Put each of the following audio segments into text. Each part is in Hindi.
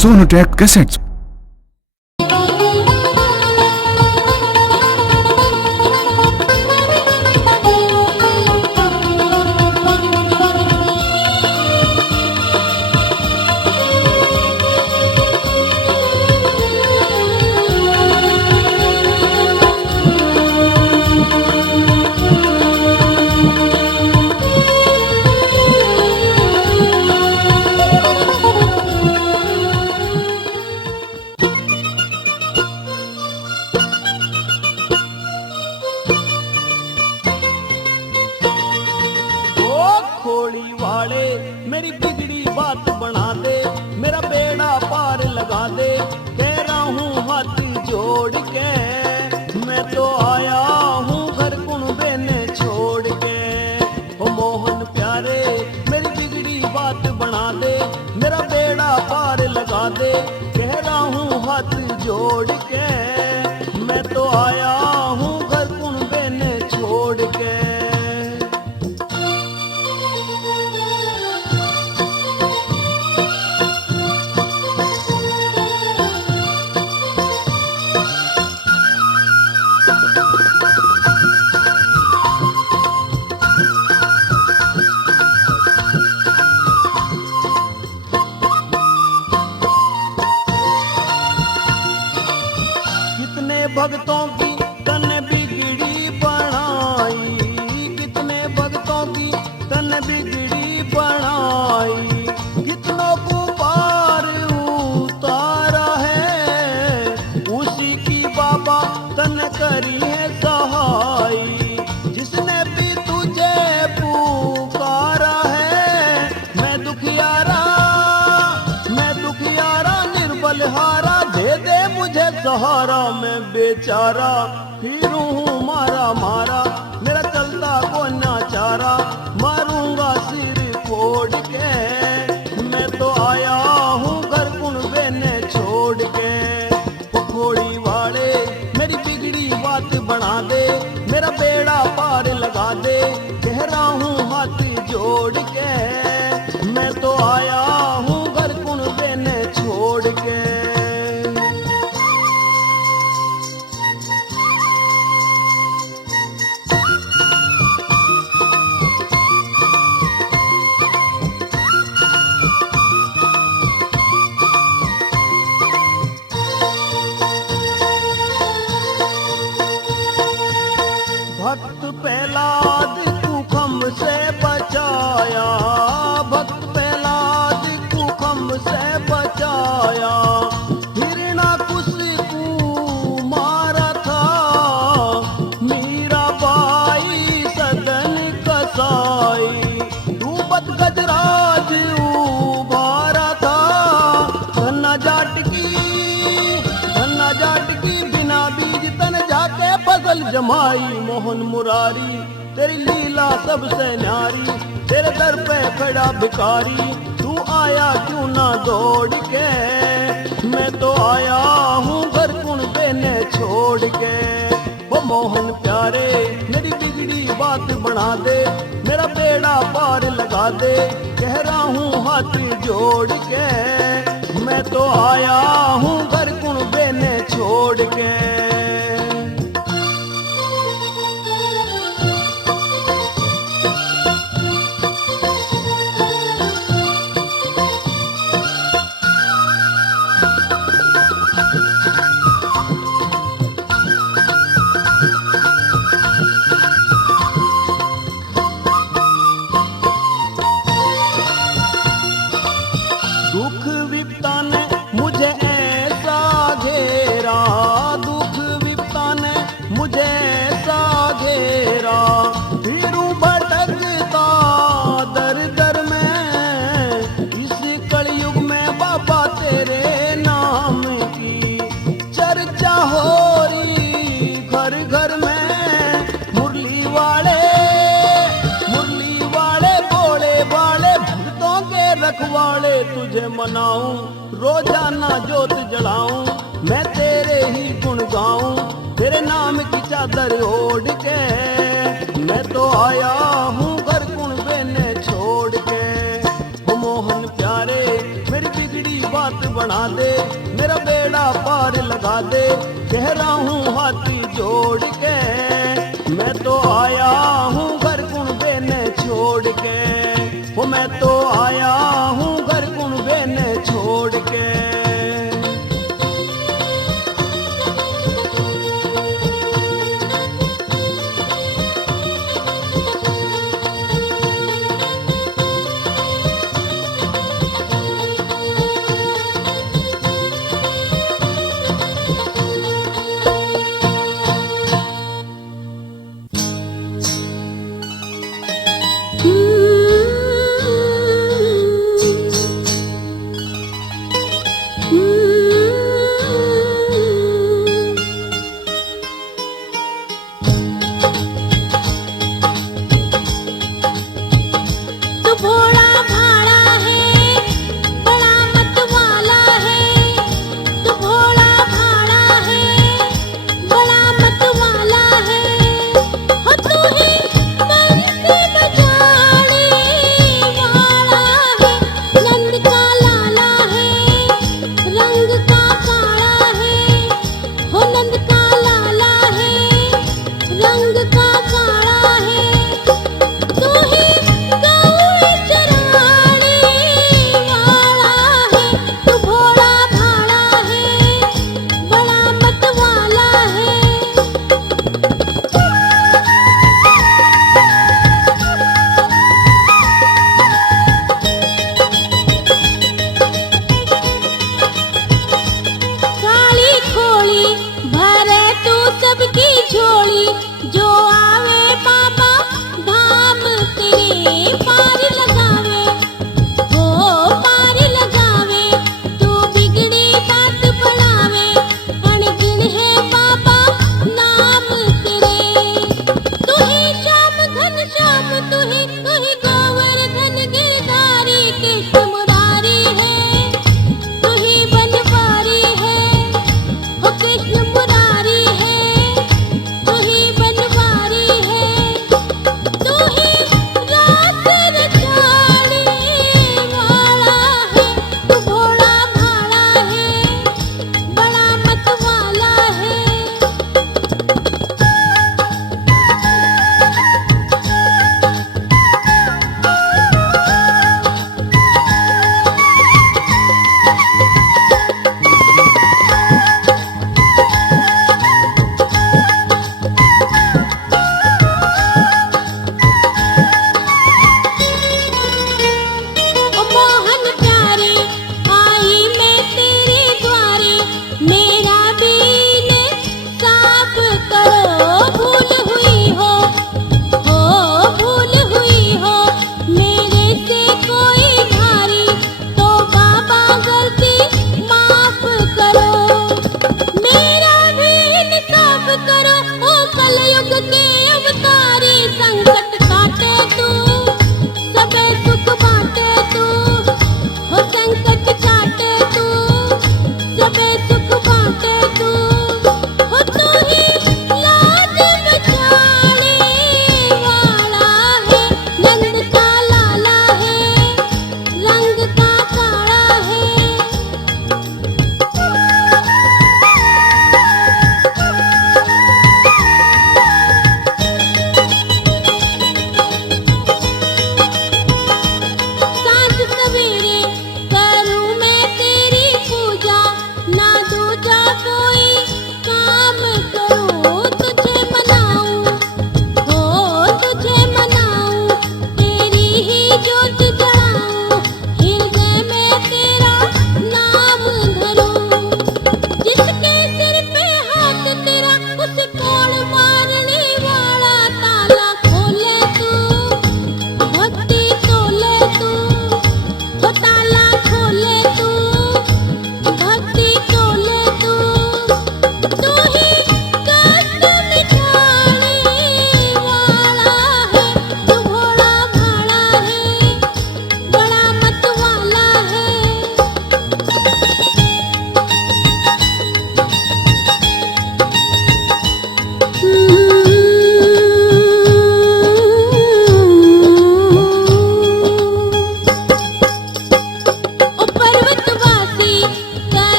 Sonotech cassettes. खोड़ी वाले मेरी बिगड़ी बात बना दे, मेरा बेड़ा पार लगा दे। कह रहा हूँ हाथ जोड़ के, मैं तो आया हूँ घर कुनबे ने छोड़ के। ओ मोहन प्यारे मेरी बिगड़ी बात बना दे, मेरा बेड़ा पार लगा दे। कह रहा हूँ हाथ जोड़ के, मैं तो आया हूँ घर कुनबे ने छोड़ के। भक्तों की तन बिगड़ी बनाई, कितने भक्तों की तन बिगड़ी बनाई। कितनों को पार उतारा है, उसी की बाबा तन करी है सहाई। जिसने भी तुझे पुकारा है, मैं दुखियारा निर्बल हारा। दे दे मुझे सहारा, मैं बेचारा फिरूं हूँ मारा मारा। मेरा चलता को नाचारा, मारूंगा सिर फोड़ के। मैं तो आया हूँ घर कुनबे ने छोड़ के। खोड़ी वाले मेरी बिगड़ी बात बना दे, मेरा बेड़ा पार लगा दे। कह रहा हूँ हाथ जोड़ के, मैं तो आया हूँ घर कुनबे ने छोड़ के। भक्त प्रहलाद कुखम से बचाया, भक्त प्रहलाद कुखम से बचाया। हिरणाकुश को मारा था, मीराबाई सदन कसाई। डूबत गजराज उभारा था, धन्ना जाट की बिना बीज तन जाके फसल जमाई। मोहन मुरारी तेरी लीला सबसे न्यारी, तेरे दर पे खड़ा भिखारी। तू आया क्यों ना दौड़ के, मैं तो आया हूँ घर कुनबे ने छोड़ के। वो मोहन प्यारे मेरी बिगड़ी बात बना दे, मेरा बेड़ा पार लगा दे। कह रहा हूँ हाथ जोड़ के, मैं तो आया हूँ घर कुनबे ने छोड़ के। दुख विपदा ने मुझे ऐसा घेरा, दुख विपदा ने मुझे ऐसा घेरा। फिरूं भटकता दर दर में, इस कलयुग में बाबा तेरे नाम की चर्चा हो रही घर घर में। मुरली वाले भोले वाले भक्तों के रखवाले। तुझे मनाऊं रोजाना जोत जलाऊं, मैं तेरे ही गुण गाऊं। तेरे नाम की चादर ओढ़ के, मैं तो आया हूँ घर कुनबे ने छोड़ के। ओ मोहन प्यारे मेरी बिगड़ी बात बना दे, कह रहा हूँ हाथ जोड़ के, मैं तो आया हूँ घर कुनबे ने छोड़ के, वो मैं तो आया हूँ घर कुनबे ने छोड़ के।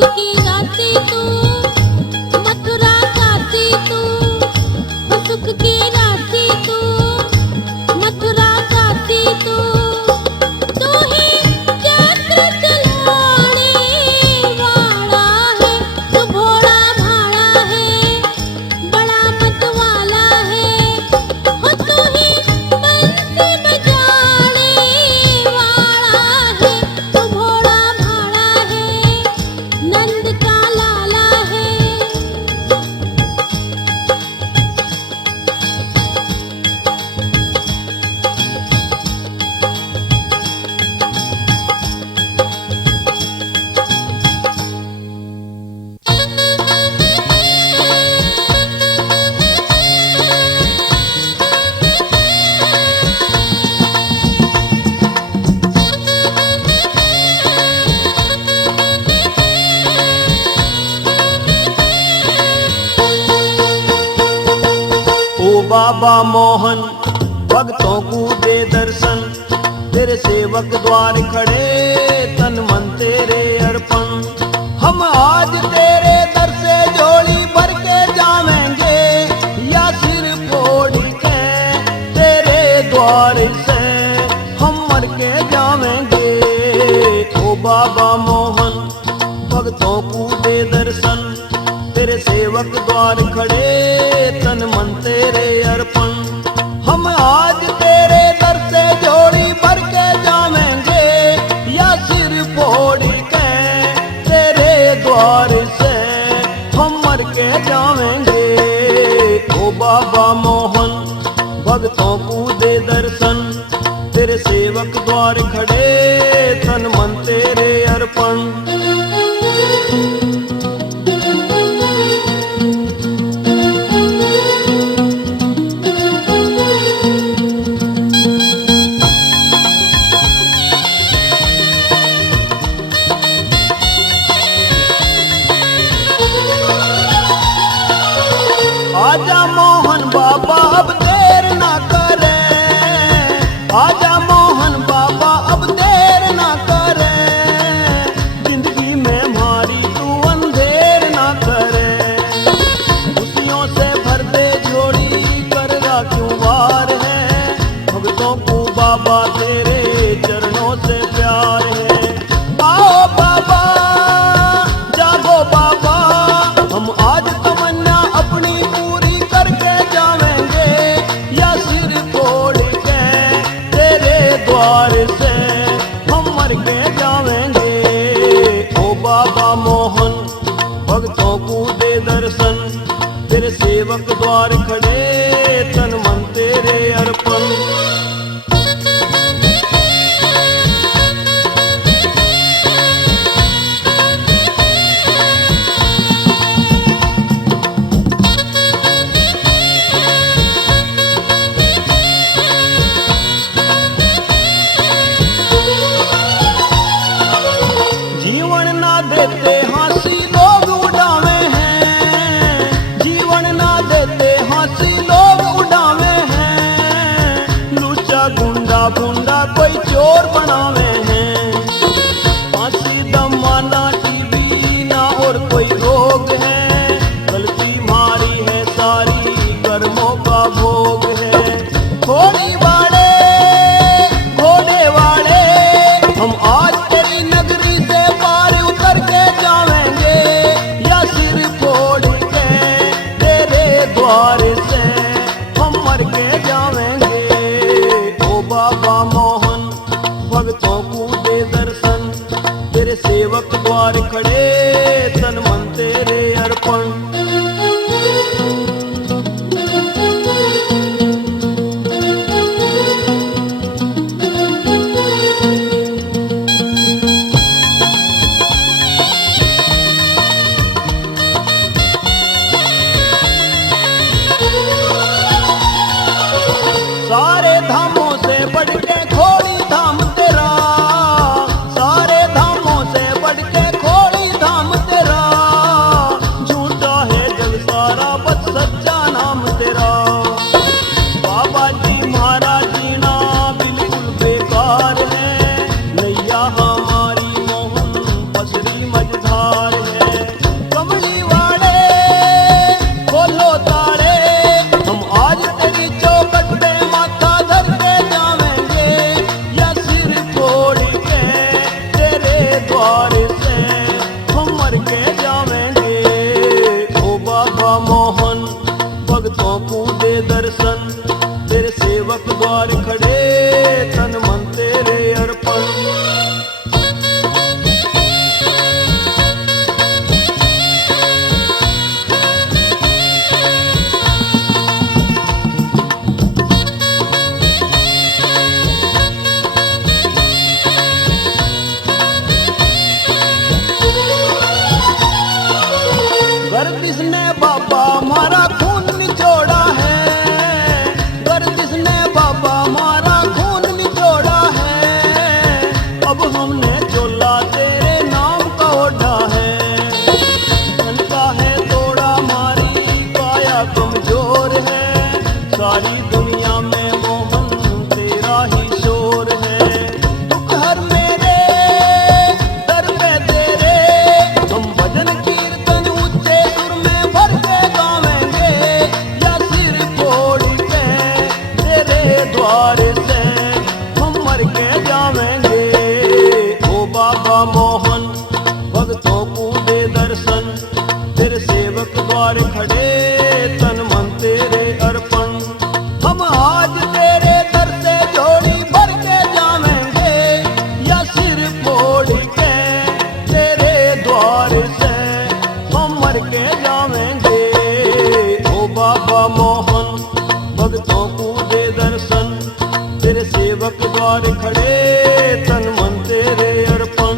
की राती तू, मथुरा काशी तू, हो सुख की राती तू, मथुरा काशी तू। तू ही चक्र चलाने वाला है, तू भोला भाला है, बड़ा मतवाला है। हो तू ही बंसी बजाने वाला है, तू भोला भाला है, नंद का लाला है। ओ बाबा मोहन भक्तों को दे दर्शन, तेरे सेवक द्वार खड़े तन मन तेरे अर्पण। हम आज तेरे दर से झोली भर के जावेंगे, या सिर फोड़ के तेरे द्वार से हम मर के जावेंगे। ओ बाबा मोहन भक्तों को दे दर्शन, तेरे सेवक द्वार खड़े तन मन तेरे अर्पण। हम आज तेरे दर से झोली भर के जावेंगे, या सिर फोड़ के तेरे द्वार से हम मर के जावेंगे। ओ बाबा मोहन भक्तों को दे दर्शन, तेरे सेवक द्वार खड़े तन मन तेरे अर्पण। आजा मोहन बाबा अब देर ना करे, आजा मोहन बाबा अब देर ना करे, जिंदगी में हमारी तू अंधेर ना करे। खुशियों से भर दे झोली करेगा क्यों वार है, भक्तों को बाबा तेरे चरणों से प्यार है। आओ बाबा जागो बाबा, हम आज तमन्ना अपनी पूरी करके जावेंगे, या सिर फोड़ के तेरे द्वार से हम मर के जावेंगे। ओ बाबा मोहन भक्तों को दे दर्शन, तेरे सेवक द्वार खड़े तन मन तेरे अर्पण। जीवन ना देते हंसी लोग उड़ावे हैं, जीवन ना देते हंसी लोग उड़ावे हैं, लूचा गुंडा बुंडा कोई चोर बनावे हैं। हंसी दमाना टीवी ना और कोई रोग है, गलती मारी है सारी कर्मों का भोग है। घोड़ी वाले घोड़े वाले हम आज तेरी नगरी से पार उतर के जावेंगे, या सिर फोड़ के तेरे द्वार से हम मर के जावेंगे। ओ बाबा मोहन भक्तों को दे दर्शन, तेरे सेवक द्वार खड़े तन मन तेरे अर्पण। सारे धामों से बढ़ के खोड़ी धाम तेरा, सारे धामों से बढ़ के खोड़ी धाम गर्दिश ने बाबा हमारा खून निचोड़ा है, गर्दिश ने बाबा हमारा खून निचोड़ा है। अब हमने चोला तेरे नाम का ओढ़ा है, मन का है तोड़ा हमारी काया कमजोर है। सारी दुनिया में मोहन तेरा ही शोर है। दुख हर मेरे दर पे तेरे, हम भजन कीर्तन ऊंचे सुर में भर के गावेंगे, या सिर फोड़ के तेरे द्वार से हम मर के जावेंगे। ओ बाबा मोहन भक्तों को दे दर्शन, तेरे सेवक द्वार खड़े तन मन तेरे अर्पण। हम आज तेरे दर से जोड़ी भर के जावेंगे, या सिर फोड़ के तेरे द्वार से हम मर के जावेंगे। ओ बाबा मोहन भक्तों को दे दर्शन, तेरे सेवक द्वार खड़े तन मन तेरे अर्पण।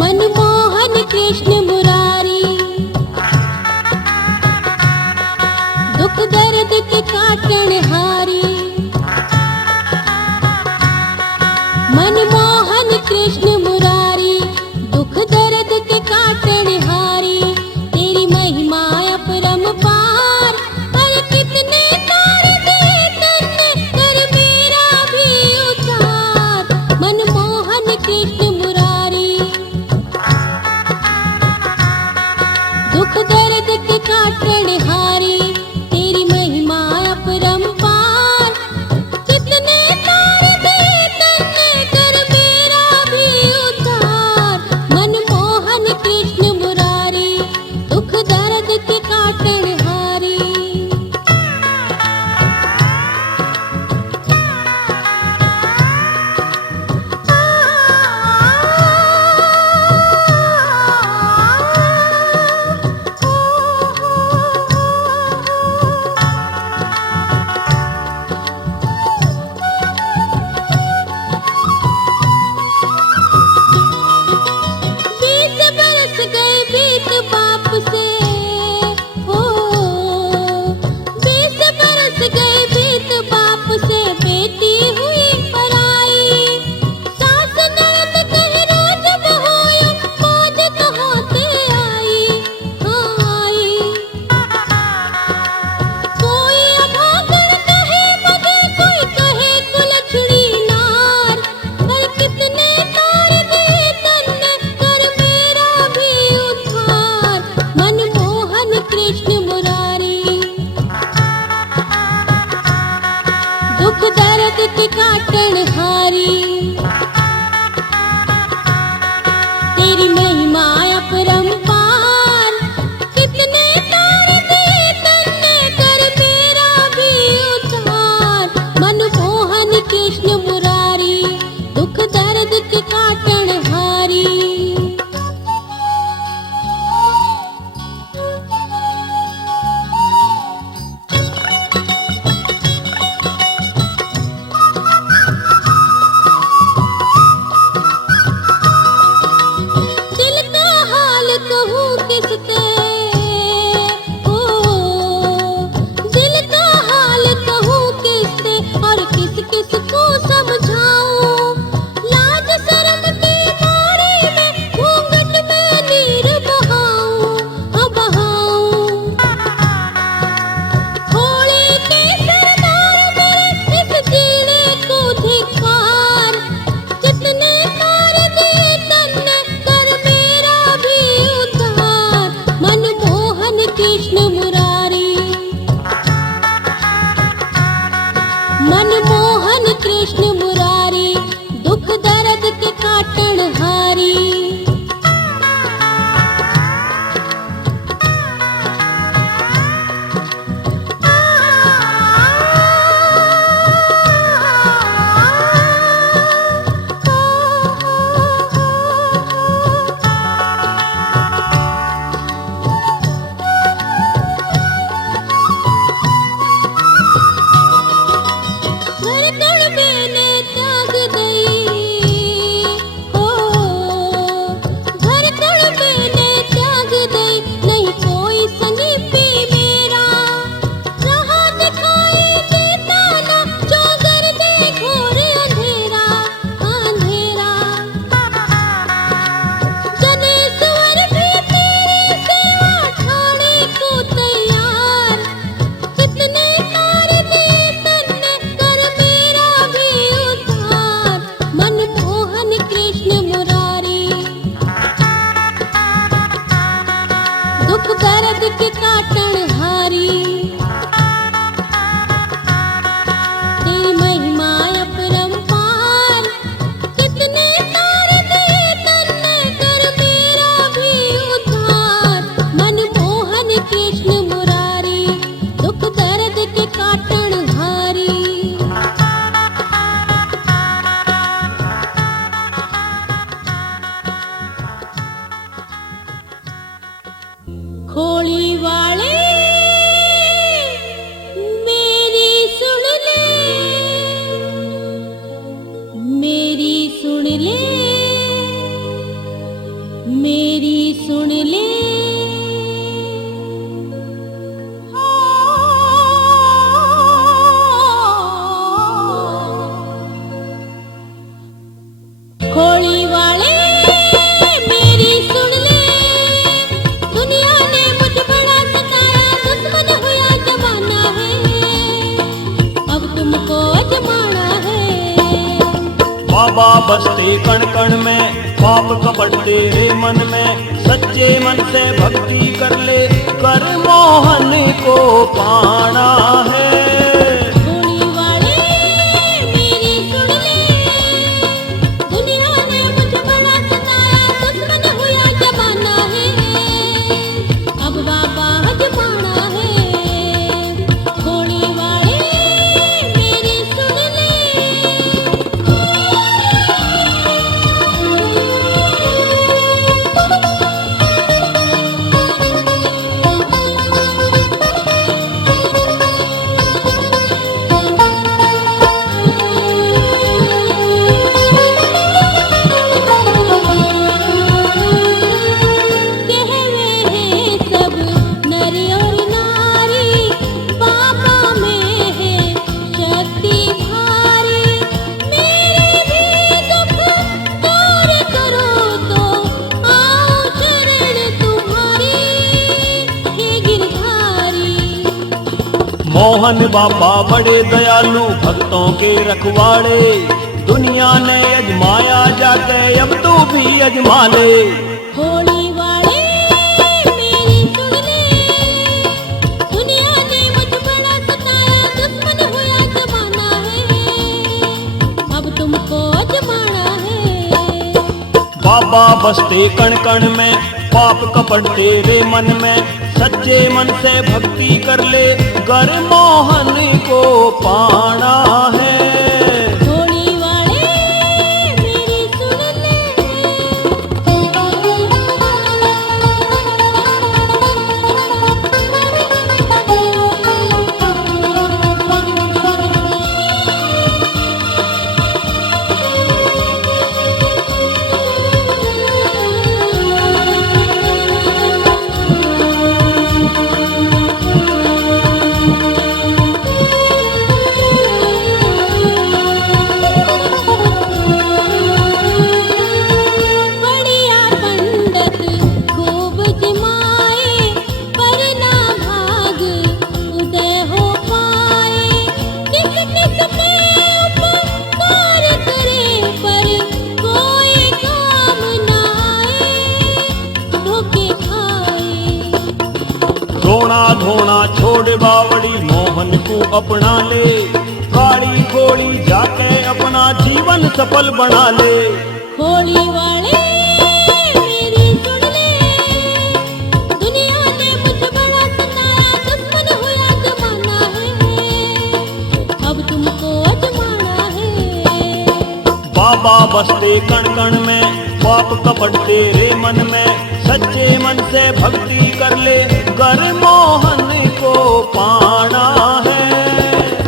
मनमोहन कृष्ण मुरारी, दुख दर्द के काटण हारी। मनमोहन कृष्ण मुरारी, दुख दर्द के काटण हारी। तेरी महिमा अपरंपार, पर कितने तार दिए तन्ने, कर मेरा भी उद्धार। मनमोहन कृष्ण मुरारी, दुख दर्द के काटण हारी। तेरी महिमा अपरंपार, कितने तार दिए तन्ने, कर मेरा भी उद्धार। मनमोहन कृष्ण मुरारी, दुख दर्द के काटण हारी। मनमोहन कृष्ण मुरारी दुख दर्द के काटण हारी। दुख दर्द के काटण हारी। तेरी महिमा अपरंपार कितने तार दिए तन्ने कर मेरा भी उद्धार। मनमोहन कृष्ण मुरारी दुख दर्द के काटण हारी। खोली वाले मेरी सुन ले, मेरी सुन ले, मेरी सुन ले। खोली वाले मेरी सुन ले, दुनिया ने मुझे बड़ा सताया, दुश्मन हुआ जमाना है, अब तुमको जमाना है। बाबा बसते कण कण में पाप कपट तेरे मन में, सच्चे मन से भक्ति कर ले, कर मोहन को पाना है। खोली वाले मेरी सुन ले, दुनिया ने मुझे बड़ा सताया, दुश्मन हुआ जमाना है, अब बाबा जमाना है। खोली वाले मेरी सुन ले। मोहन बाबा बड़े दयालु भक्तों के रखवाड़े, दुनिया ने अजमाया जाके अब तू भी अजमा ले। खोली वाले मेरी सुन ले, दुनिया ने मुझे बड़ा सताया, दुश्मन हुआ जमाना है, अब तुमको जमाना है। बाबा बसते कण कण में पाप कपट तेरे मन में, सच्चे मन से भक्ति कर ले, कर मोहन को पाना है। खोली वाले मेरी सुन ले। रोना धोना छोड़ बावड़ी मोहन को अपना ले, काली सफल बना ले। होली वाले मेरी सुन ले, दुनिया ने मुझे बड़ा सताया, दुश्मन हुआ जमाना है, अब तुमको आजमाना है। बाबा बसते कण कण में, पाप कपट तेरे मन में, सच्चे मन से भक्ति कर ले, कर मोहन को पाना है।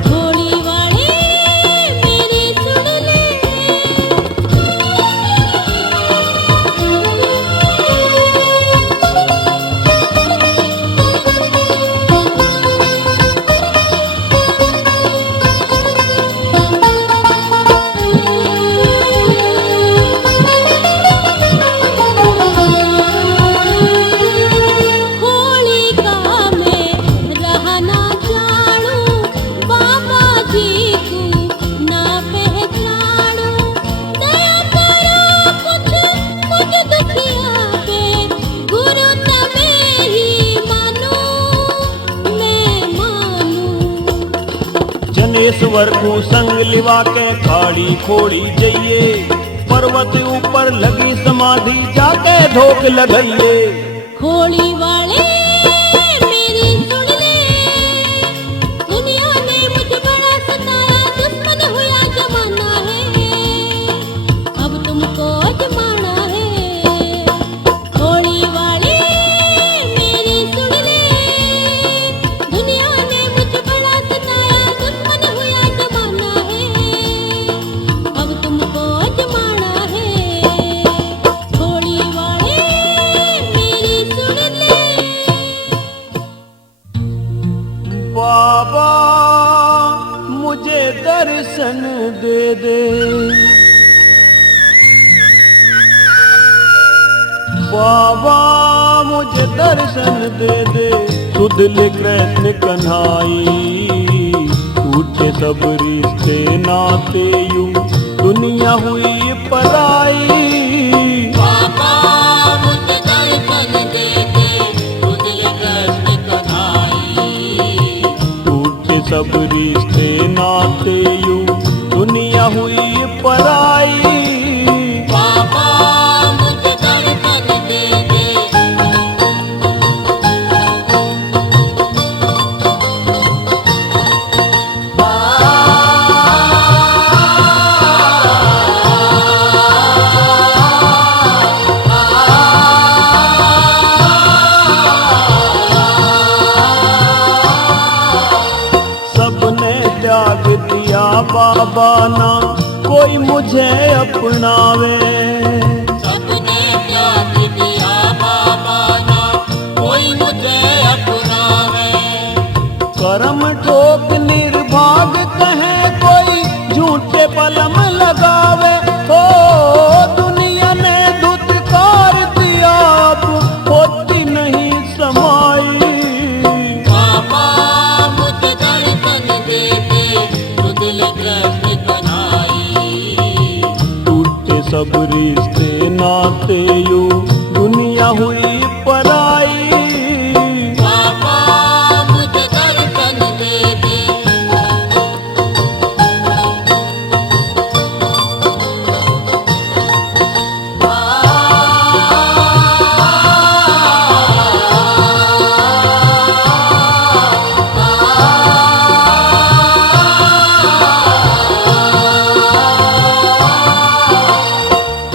होली वाले मेरी सुन ले, होली का मैं रहा ना जानू, बाबा जी को ना पहचानू, दया करो कुछ मुझ दुखिया पे, गुरु तमें ही मानू, मैं मानू। जनेश्वर को संग लिवा के खाड़ी खोड़ी जाइए, पर्वत ऊपर लगी समाधि जाके धोख लगाइए। होली वाले मेरी सुन ले, दुनिया ने मुझे बड़ा सताया, दुश्मन हुआ जमाना है, अब तुमको आजमाना है। होली वाले मेरी सुन ले, दुनिया ने मुझे बड़ा सताया, दुश्मन हुआ जमाना है, अब तुमको आजमाना है। होली वाले मेरी सुन ले। बाबा मुझे दर्शन दे दे, बाबा मुझे दर्शन दे दे, सुधले कृष्ण कन्हाई, टूटे सब रिश्ते नाते यूं दुनिया हुई पराई। बाबा मुझे दर्शन दे दे, उजले कृष्ण कन्हाई, टूटे सब रिश्ते नाते यूं दुनिया हुई पराई। बाबा मुझे दर्शन दे दे। सबने त्याग दिया बाबा ना कोई मुझे अपनावे, सबने त्याग दिया बाबा ना कोई मुझे अपनावे, कर्म ठोक निर्भाग कहे कोई झूठे पलम लगावे। ओ दुनिया ने धुतकार दिया, अब होती नहीं समाई। बाबा मुझे दर्शन दे दे, उजले कृष्ण कन्हाई, टूटे सब रिश्ते नाते यूं दुनिया हुई पराई। बाबा मुझे दर्शन दे दे।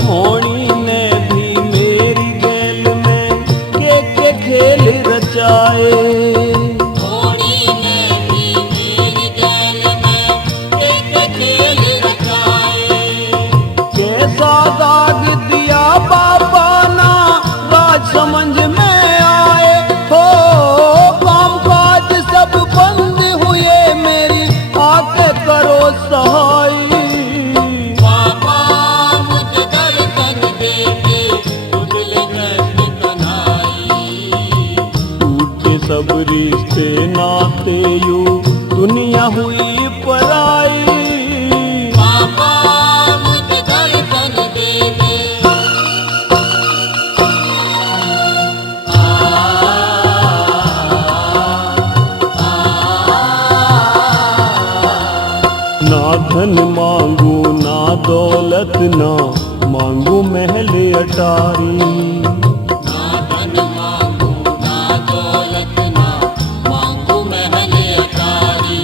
मोणी ने भी मेरी गैल में ना धन मांगू ना दौलत ना मांगू महल अटारी। ना धन मांगू ना दौलत ना मांगू महल अटारी।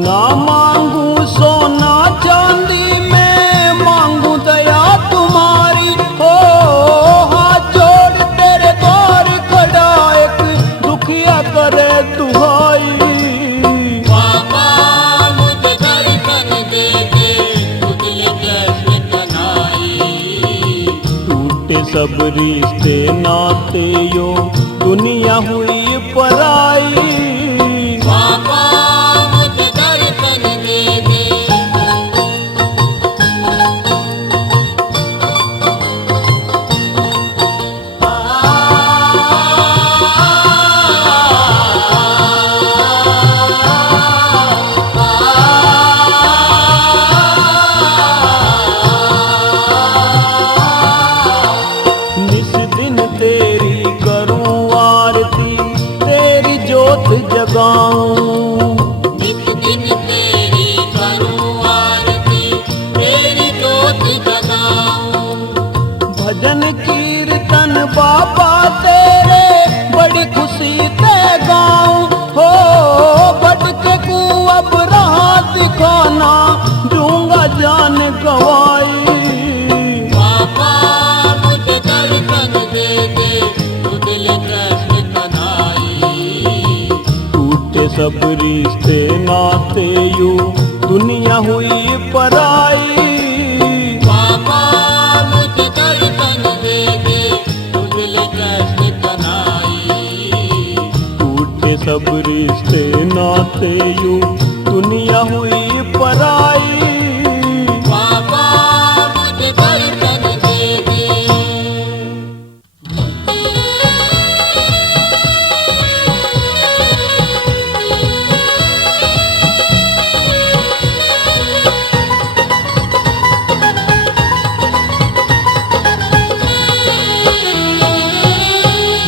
ना मांगू सोना चांदी मैं मांगू दया तुम्हारी। हो हाथ जोड़ तेरे द्वार खड़ा एक दुखिया करे दुहाई। बाबा मुझे दर्शन दे दे तुझे कैसे कनाई। टूटे सब रिश्ते नाते यो दुनिया हुई पराई। बाबा मुझे दर्शन दे दे। निस दिन तेरी करूं आरती तेरी जोत जगाऊं। नित दिन तेरी करूं आरती तेरी जोत जगाऊं। भजन कीर्तन बाबा तेरे बड़ी खुशी ते गाऊं। हो भटके को अब राह दिखाना दूंगा जान गवाई। बाबा मुझे दर्शन दे दे तुझे कैसे कनाई। टूटे सब रिश्ते नाते यूं दुनिया हुई पराई। बाबा मुझे दर्शन दे दे तुझे कैसे कनाई। टूटे सब रिश्ते नाते यूं दुनिया हुई पराई। बाबा मुझे दर्शन दे दे।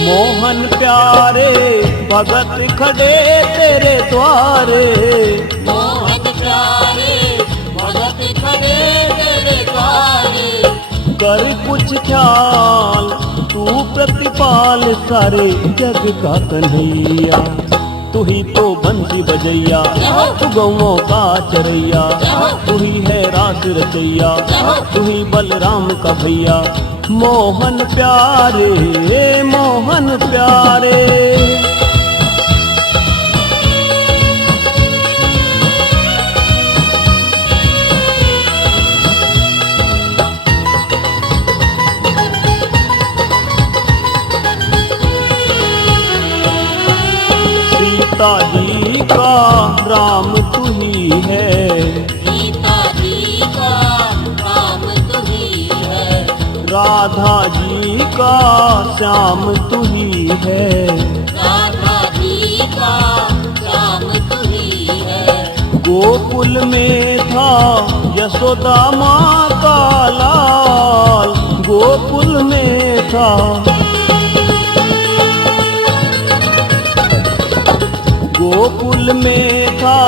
मोहन प्यारे भगत खड़े तेरे द्वारे। मोहन प्यारे भगत खड़े तेरे द्वारे। कर कुछ ख्याल तू प्रतिपाल सारे जग का कन्हैया। तू ही तो बंसी बजैया तू गौओं का चरैया। तू ही है रास रचैया तू ही बलराम का भैया। मोहन प्यारे मोहन प्यारे। सीता जी का राम तू ही है। सीता जी का राम तू ही है। राधा जी का श्याम तू ही है। राधा जी का श्याम तू ही है। गोकुल में था यशोदा माँ का लाल। गोकुल में था गोकुल में था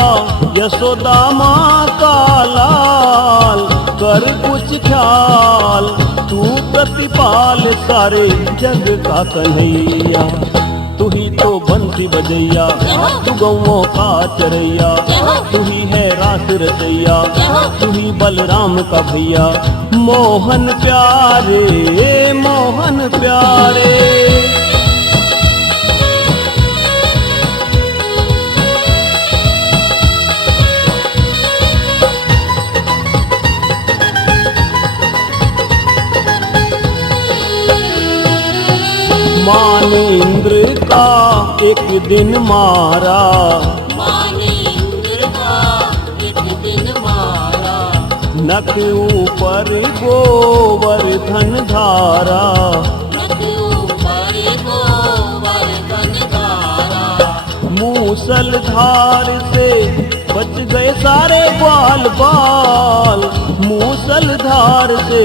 यशोदा माँ का लाल। कर कुछ ख्याल तू प्रतिपाल सारे जग का कन्हैया। तू ही तो बंसी बजैया तू गौओं का चरैया। तू ही है रास रचैया तू ही बलराम का भैया। मोहन प्यारे मोहन प्यारे। माँ ने इंद्र का एक दिन मारा। माँ ने इंद्र का एक दिन मारा। नख ऊपर गोवर्धन धारा। नख ऊपर गोवर्धन धारा। मूसलधार से बच गए सारे ग्वाल बाल। मूसलधार से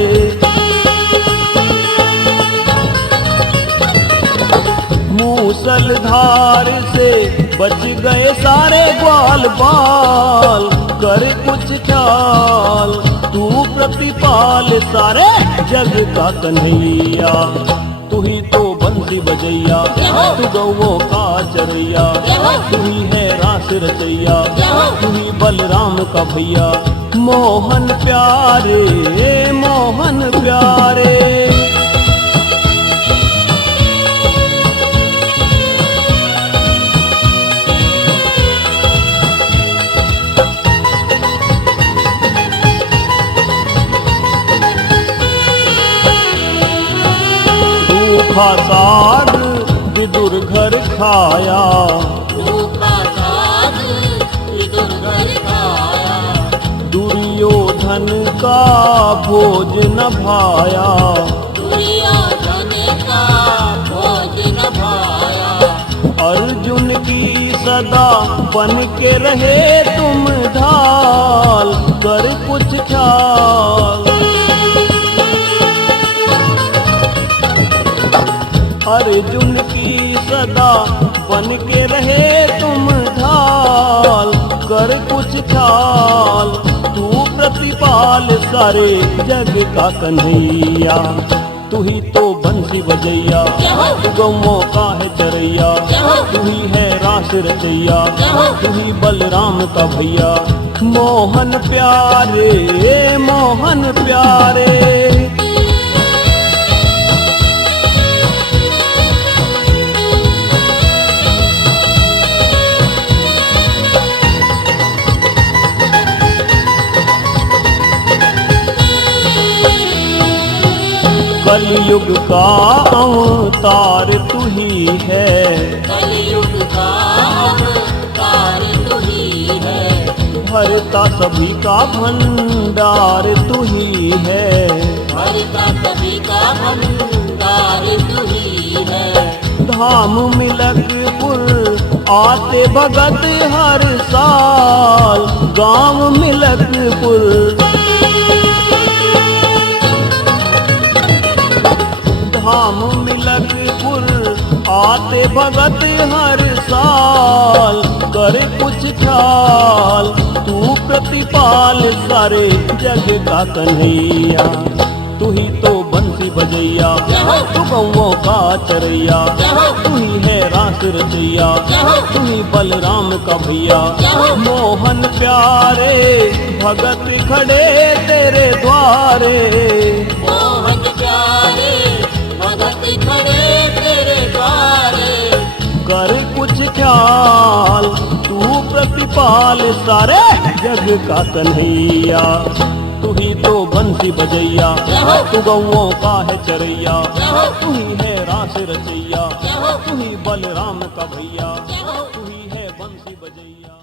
मूसलधार से बच गए सारे ग्वाल बाल, कर कुछ ख्याल तू प्रतिपाल सारे जग का कन्हैया। तू ही तो बंसी बजैया, तू गौओं का चरैया, तू ही है रास रचैया, तू ही बलराम का भैया। मोहन प्यारे, मोहन प्यारे। सूखा साग विदुर घर खाया, सूखा साग विदुर घर खाया, दुर्योधन का भोज न भाया, दुर्योधन का भोज न भाया। अर्जुन की सदा बन के रहे तुम ढाल, कर कुछ ख्याल। अर्जुन की सदा बन के रहे तुम ढाल, कर कुछ ख्याल तू प्रतिपाल सारे जग का कन्हैया। तू ही तो बंसी बजैया, तू गौओं का है चरैया, तू ही है रास रचैया, तू ही बलराम का भैया। मोहन प्यारे, मोहन प्यारे। कलयुग का अवतार तू ही है, कलयुग का अवतार तू ही है, भरता सभी का भंडार तू ही है, भरता सभी का भंडार तू ही है। धाम मिलकपुर आते भगत हर साल, गांव मिलकपुर। धाम मिलकपुर आते भगत हर साल, कर कुछ ख्याल तू प्रतिपाल सारे जग का कन्हैया। तू ही तो बंसी बजैया, तू गौओं का चरैया, तू ही है रास रचैया, तू ही बलराम का भैया। मोहन प्यारे भगत खड़े तेरे द्वारे, मोहन प्यारे भगत खड़े तेरे द्वारे, कर कुछ ख्याल तू प्रतिपाल सारे जग का कन्हैया। तू ही तो बंसी बजैया, तू गौओं का है चरैया, तू ही है रास रचैया, तू ही बलराम का भैया, तू ही है बंसी बजैया।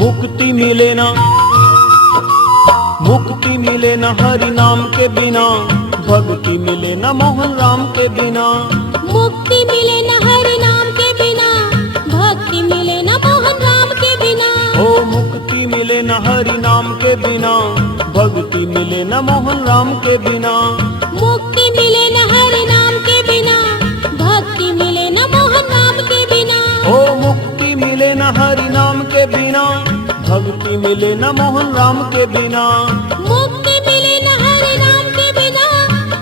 मुक्ति मिले ना, मुक्ति मिले ना हरि नाम के बिना, भक्ति मिले ना मोहन राम के बिना। मुक्ति मिले न हरि नाम के बिना, भक्ति मिले न मोहन राम के बिना। ओ मुक्ति मिले ना हरि नाम के बिना, भक्ति मिले ना मोहन राम के बिना। मुक्ति मिले न हरि नाम के बिना, भक्ति मिले न मोहन राम के बिना। ओ मुक्ति मिले ना हरि नाम के बिना, भक्ति मिले ना मोहन राम के बिना। मुक्ति मिले न हरि नाम के बिना,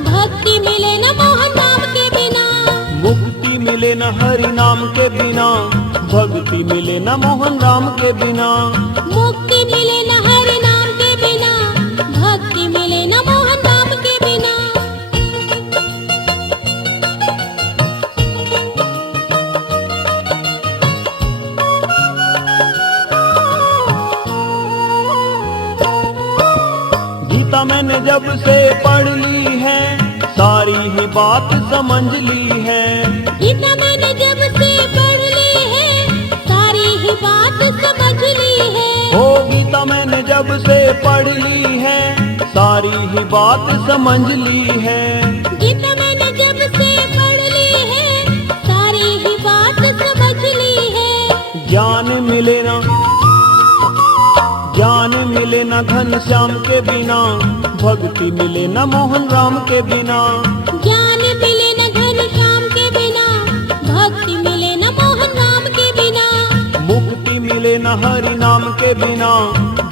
भक्ति मिले न मोहन राम के बिना। मुक्ति मिले ना हरि नाम के बिना, भक्ति मिले ना मोहन राम के बिना। मुक्ति मिले न हरि नाम के बिना, भक्ति मिले न मोहन राम के बिना। गीता मैंने जब से पढ़ ली है, सारी ही बात समझ ली है। गीता मैंने जब से पढ़ ली है, सारी ही बात समझ ली है। ओ गीता मैंने जब से पढ़ ली है, सारी ही बात समझ ली है। गीता मैंने जब से पढ़ ली है, सारी ही बात समझ ली है। ज्ञान मिले न घनश्याम के बिना, भक्ति मिले न मोहन राम के बिना। ज्ञान मिले न घनश्याम के बिना, भक्ति मिले न मोहन राम के बिना। मुक्ति मिले न हरि नाम के बिना,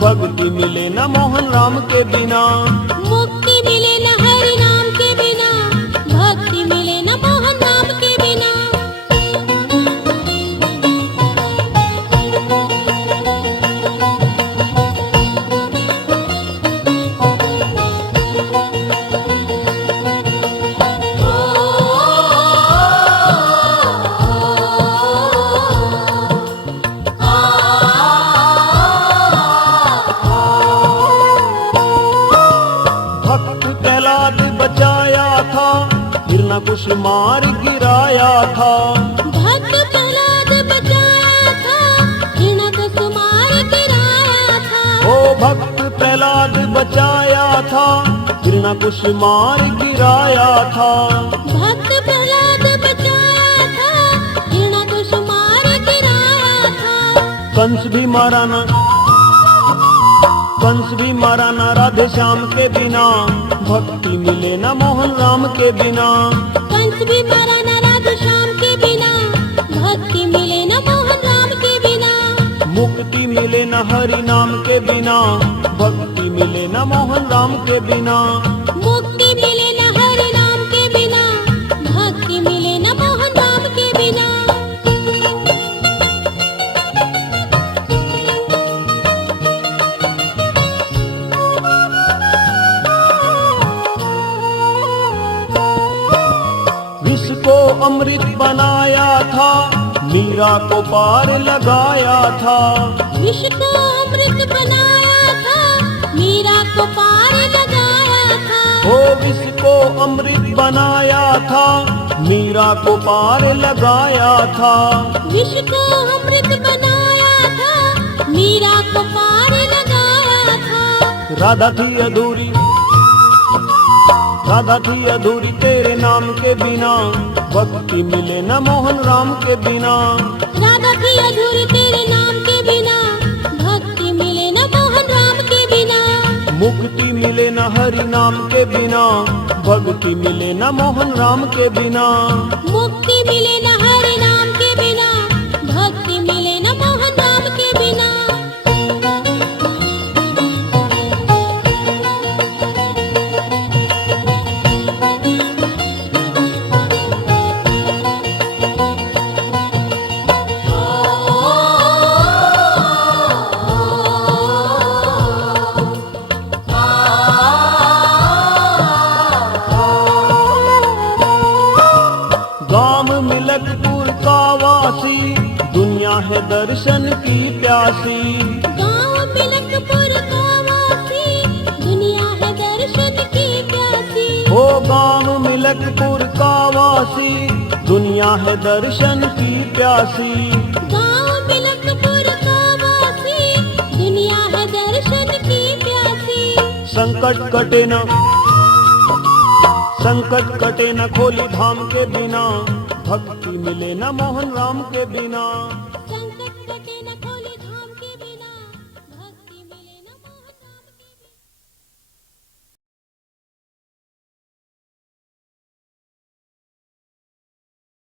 भक्ति मिले न मोहन राम के बिना। मुक्ति मिले न हरि नाम के बिना, भक्ति मिले न मोहन राम के बिना। बचाया था, हिरण्यकुश मार गिराया था। भक्त प्रहलाद बचाया था, हिरण्यकुश मार गिराया था। ओ भक्त प्रहलाद बचाया था, हिरण्यकुश मार गिराया था। भक्त प्रहलाद बचाया था, हिरण्यकुश मार गिराया था। कंस भी मारा न राधे श्याम के बिना, भक्ति मिले न मोहन राम के बिना। कंस भी मारा न राधे श्याम के बिना, भक्ति मिले न मोहन राम के बिना। मुक्ति मिले न हरि नाम के बिना, भक्ति मिले न मोहन राम के बिना। मुक्ति मिले न हरि नाम के बिना, भक्ति मिले न मोहन राम के बिना। विष को अमृत बनाया था, मीरा को पार लगाया था। विष को अमृत बनाया था, मीरा को पार लगाया था। ओ विष को अमृत बनाया था, मीरा को पार लगाया था। विष को अमृत बनाया था, मीरा को पार लगाया था। राधा थी अधूरी तेरे नाम के बिना, भक्ति मिले न मोहन राम के बिना। राधा थी अधूरी तेरे नाम के बिना, भक्ति मिले न मोहन राम के बिना। मुक्ति मिले न हरि नाम के बिना, भक्ति मिले न मोहन राम के बिना। मुक्ति मिले न हरि नाम के बिना, भक्ति मिले न मोहन राम के बिना। मिलकपुर का वासी, दुनिया है दर्शन की प्यासी। गाँव मिलकपुर का वासी, दुनिया है दर्शन की प्यासी। ओ गाँव मिलकपुर का वासी, दुनिया है दर्शन की प्यासी। गाँव मिलकपुर का वासी, दुनिया है दर्शन की प्यासी। संकट कटे न खोली धाम के बिना, भक्ति मिले न मोहन राम के बिना।